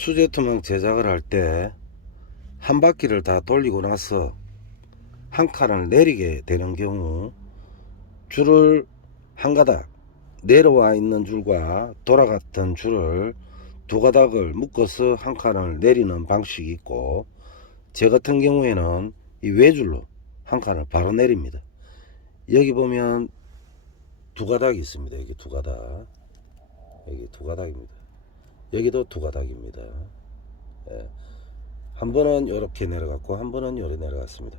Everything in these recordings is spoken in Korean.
수제투망 제작을 할 때 한 바퀴를 다 돌리고 나서 한 칸을 내리게 되는 경우 줄을 한 가닥, 내려와 있는 줄과 돌아갔던 줄을 두 가닥을 묶어서 한 칸을 내리는 방식이 있고, 제 같은 경우에는 이 외줄로 한 칸을 바로 내립니다. 여기 보면 두 가닥이 있습니다. 여기 두 가닥, 여기 두 가닥입니다. 여기도 두 가닥입니다. 예. 한 번은 이렇게 내려갔고 한 번은 이렇게 내려갔습니다.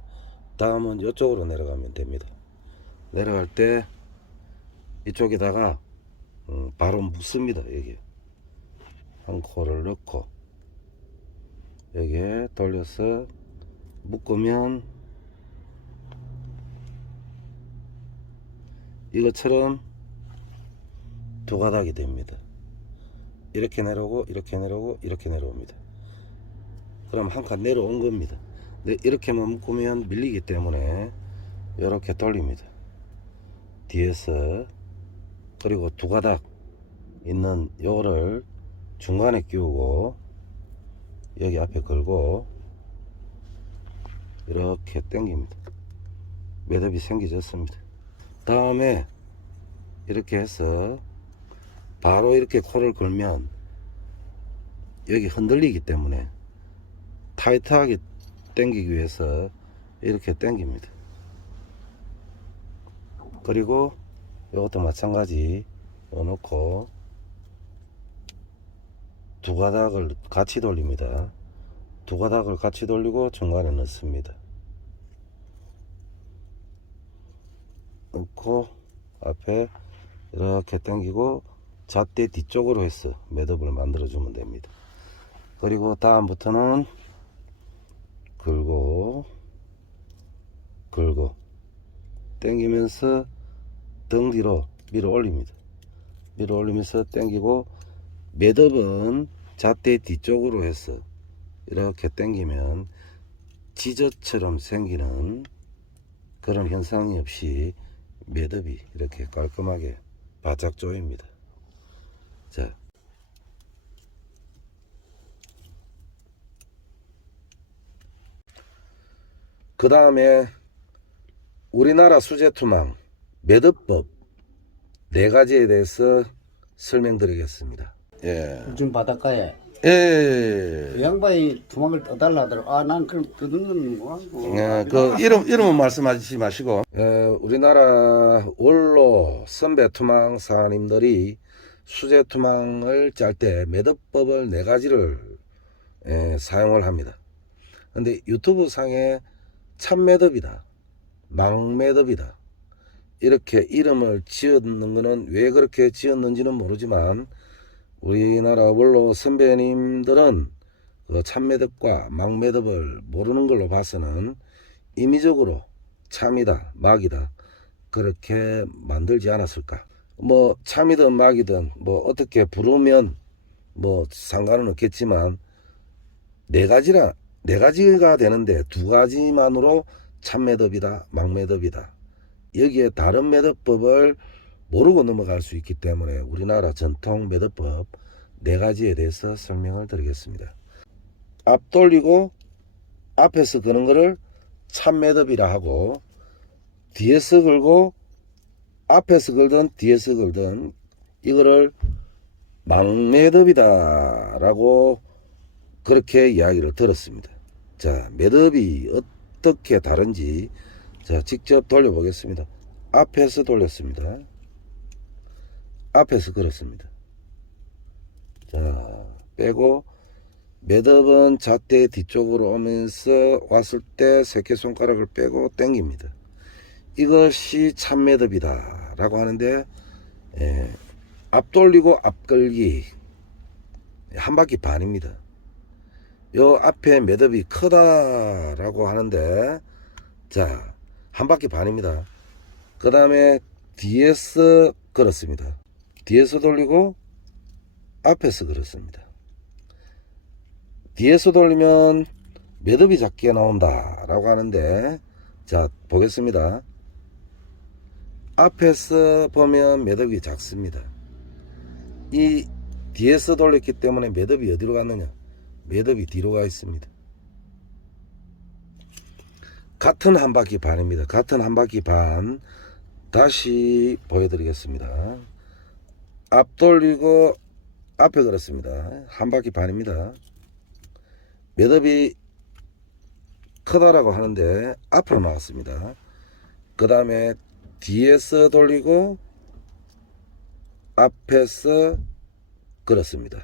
다음은 이쪽으로 내려가면 됩니다. 내려갈 때 이쪽에다가 바로 묶습니다. 여기 한 코를 넣고 여기에 돌려서 묶으면 이것처럼 두 가닥이 됩니다. 이렇게 내려오고 이렇게 내려오고 이렇게 내려옵니다. 그럼 한 칸 내려온 겁니다. 근데 이렇게만 묶으면 밀리기 때문에 이렇게 돌립니다. 뒤에서. 그리고 두 가닥 있는 요거를 중간에 끼우고 여기 앞에 걸고 이렇게 당깁니다. 매듭이 생겨졌습니다. 다음에 이렇게 해서 바로 이렇게 코를 걸면 여기 흔들리기 때문에 타이트하게 당기기 위해서 이렇게 당깁니다. 그리고 이것도 마찬가지 넣어놓고 두 가닥을 같이 돌립니다. 두 가닥을 같이 돌리고 중간에 넣습니다. 넣고 앞에 이렇게 당기고 잣대 뒤쪽으로 해서 매듭을 만들어 주면 됩니다. 그리고 다음부터는 걸고 당기면서 등 뒤로 밀어 올립니다. 밀어 올리면서 당기고 매듭은 잣대 뒤쪽으로 해서 이렇게 당기면 지저처럼 생기는 그런 현상이 없이 매듭이 이렇게 깔끔하게 바짝 조입니다. 자, 그 다음에 우리나라 수제투망 매듭법 4가지에 대해서 설명드리겠습니다. 예. 요즘 바닷가에 예. 그 양반이 투막을 떠달라 하더라고. 아, 난 그럼 떠드는 거 같고. 예, 그 이름은 말씀하시지 마시고, 우리나라 원로 선배 투망 사님들이 수제 투망을 짤 때 매듭법을 4가지를 사용을 합니다. 근데 유튜브 상에 참매듭이다, 망매듭이다 이렇게 이름을 지었는 거는 왜 그렇게 지었는지는 모르지만, 우리나라 원로 선배님들은 그 참매듭과 망매듭을 모르는 걸로 봐서는 임의적으로 참이다 막이다 그렇게 만들지 않았을까. 뭐 참이든 막이든 뭐 어떻게 부르면 뭐 상관은 없겠지만 4가지가 되는데 2가지만으로 참매듭이다 망매듭이다, 여기에 다른 매듭법을 모르고 넘어갈 수 있기 때문에 우리나라 전통 매듭법 4가지에 대해서 설명을 드리겠습니다. 앞 돌리고 앞에서 거는 거를 참매듭이라 하고, 뒤에서 걸고 앞에서 걸든 뒤에서 걸든 이거를 망매듭이다 라고 그렇게 이야기를 들었습니다. 자, 매듭이 어떻게 다른지 자 직접 돌려보겠습니다. 앞에서 돌렸습니다. 앞에서 걸었습니다. 자, 빼고 매듭은 잣대 뒤쪽으로 오면서 왔을 때 새끼손가락을 빼고 당깁니다. 이것이 참매듭이다 라고 하는데, 앞 돌리고 앞 걸기 한 바퀴 반입니다. 요 앞에 매듭이 크다 라고 하는데, 자, 한 바퀴 반입니다. 그 다음에 뒤에서 걸었습니다. 뒤에서 돌리고 앞에서 걸었습니다. 뒤에서 돌리면 매듭이 작게 나온다 라고 하는데, 자 보겠습니다. 앞에서 보면 매듭이 작습니다. 이 뒤에서 돌렸기 때문에 매듭이 어디로 갔느냐, 매듭이 뒤로 가 있습니다. 같은 한 바퀴 반입니다. 같은 한 바퀴 반 다시 보여드리겠습니다. 앞 돌리고 앞에 걸었습니다. 한 바퀴 반입니다. 매듭이 크다라고 하는데 앞으로 나왔습니다. 그 다음에 뒤에서 돌리고 앞에서 걸었습니다.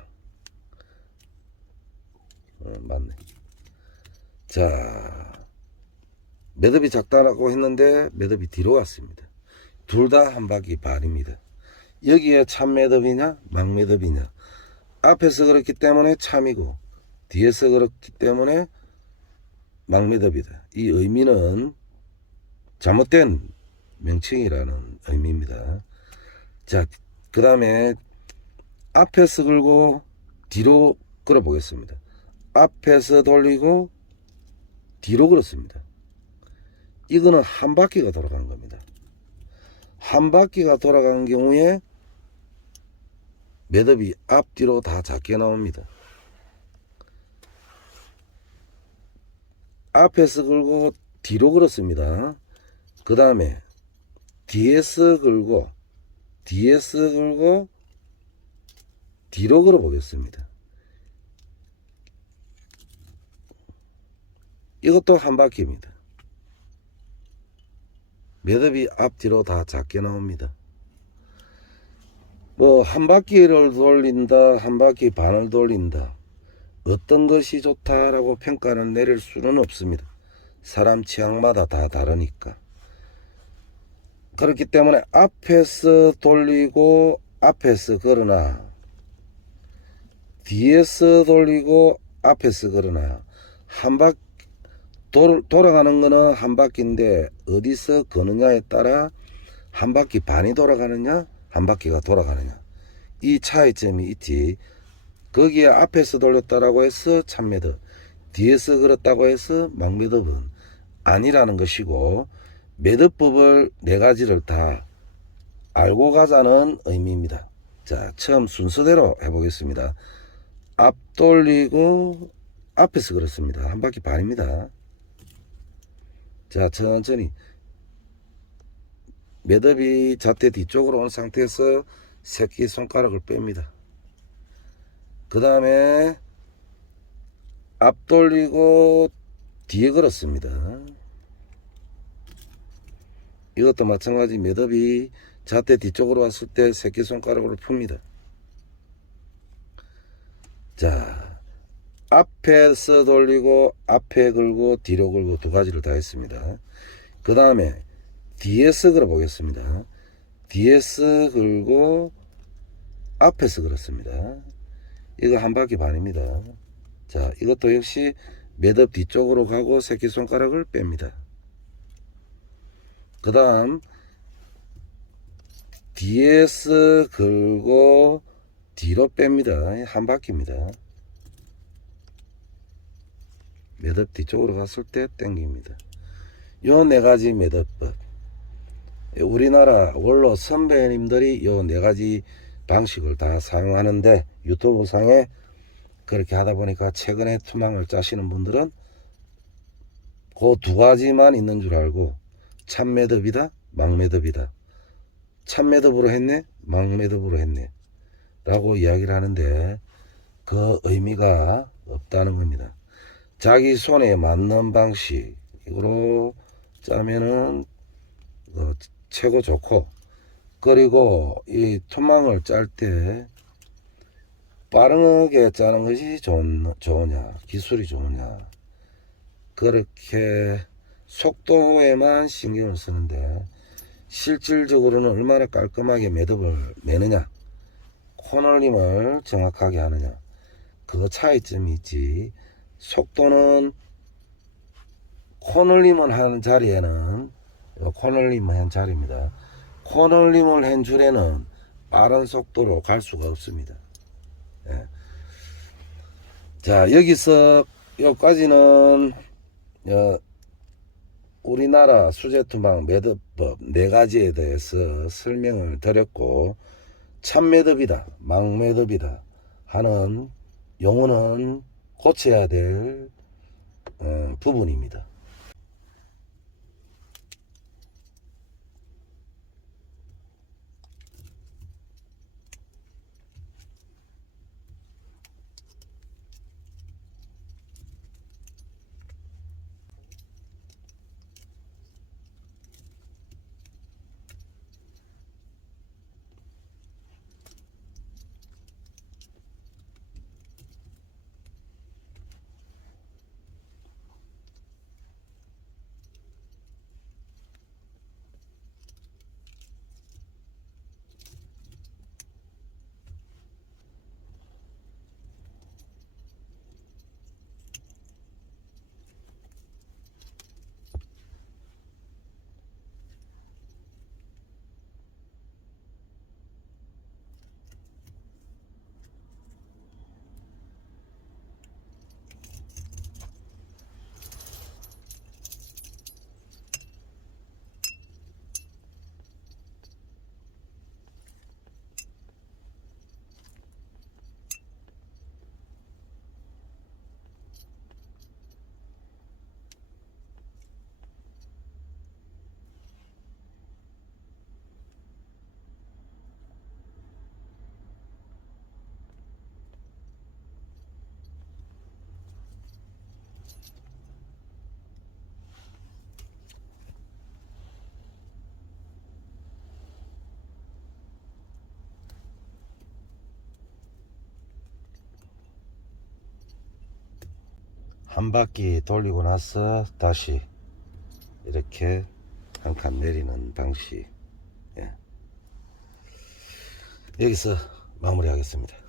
맞네. 자, 매듭이 작다라고 했는데 매듭이 뒤로 갔습니다. 둘 다 한 바퀴 반입니다. 여기에 참 매듭이냐 막 매듭이냐, 앞에서 걸었기 때문에 참이고 뒤에서 걸었기 때문에 막 매듭이다. 이 의미는 잘못된 명칭이라는 의미입니다. 자, 그 다음에 앞에서 걸고 뒤로 걸어 보겠습니다. 앞에서 돌리고 뒤로 걸었습니다. 이거는 한 바퀴가 돌아간 겁니다. 한 바퀴가 돌아간 경우에 매듭이 앞뒤로 다 작게 나옵니다. 앞에서 걸고 뒤로 걸었습니다. 그 다음에 뒤에서 걸고 뒤로 걸어 보겠습니다. 이것도 한 바퀴입니다. 매듭이 앞뒤로 다 작게 나옵니다. 뭐 한 바퀴를 돌린다, 한 바퀴 반을 돌린다, 어떤 것이 좋다라고 평가는 내릴 수는 없습니다. 사람 취향마다 다 다르니까. 그렇기 때문에 앞에서 돌리고 앞에서 걸으나 뒤에서 돌리고 앞에서 걸으나 한 바퀴 돌아가는 거는 한 바퀴인데 어디서 거느냐에 따라 한 바퀴 반이 돌아가느냐 한 바퀴가 돌아가느냐, 이 차이점이 있지. 거기에 앞에서 돌렸다라고 해서 참매듭, 뒤에서 걸었다고 해서 막매듭은 아니라는 것이고, 매듭법을 네 가지를 다 알고 가자는 의미입니다. 자, 처음 순서대로 해보겠습니다. 앞 돌리고 앞에서 걸었습니다. 한 바퀴 반입니다. 자, 천천히 매듭이 자태 뒤쪽으로 온 상태에서 새끼손가락을 뺍니다. 그 다음에 앞 돌리고 뒤에 걸었습니다. 이것도 마찬가지 매듭이 자태 뒤쪽으로 왔을 때 새끼손가락으로 풉니다. 자, 앞에서 돌리고 앞에 걸고 뒤로 걸고 두 가지를 다 했습니다. 그 다음에 뒤에서 걸어 보겠습니다. 뒤에서 걸고 앞에서 걸었습니다. 이거 한 바퀴 반입니다. 자, 이것도 역시 매듭 뒤쪽으로 가고 새끼손가락을 뺍니다. 그 다음 뒤에서 걸고 뒤로 뺍니다. 한 바퀴입니다. 매듭 뒤쪽으로 갔을 때 당깁니다. 요 네 가지 매듭법, 우리나라 원로 선배님들이 요 네 가지 방식을 다 사용하는데, 유튜브 상에 그렇게 하다 보니까 최근에 투망을 짜시는 분들은 그 두 가지만 있는 줄 알고 참매듭이다 막매듭이다, 참매듭으로 했네 막매듭으로 했네 라고 이야기를 하는데, 그 의미가 없다는 겁니다. 자기 손에 맞는 방식으로 짜면은 최고 좋고, 그리고 이 투망을 짤 때 빠르게 짜는 것이 좋으냐 기술이 좋으냐, 그렇게 속도에만 신경을 쓰는데 실질적으로는 얼마나 깔끔하게 매듭을 매느냐, 코널림을 정확하게 하느냐, 그 차이점이 있지. 속도는 코널림을 하는 자리에는, 코널림을 한 자리입니다. 코널림을 한 줄에는 빠른 속도로 갈 수가 없습니다. 예. 자, 여기서 여기까지는 우리나라 수제투망 매듭법 네 가지에 대해서 설명을 드렸고, 참매듭이다 막매듭이다 하는 용어는 고쳐야 될 부분입니다. 한 바퀴 돌리고 나서 다시 이렇게 한 칸 내리는 방식. 예. 여기서 마무리하겠습니다.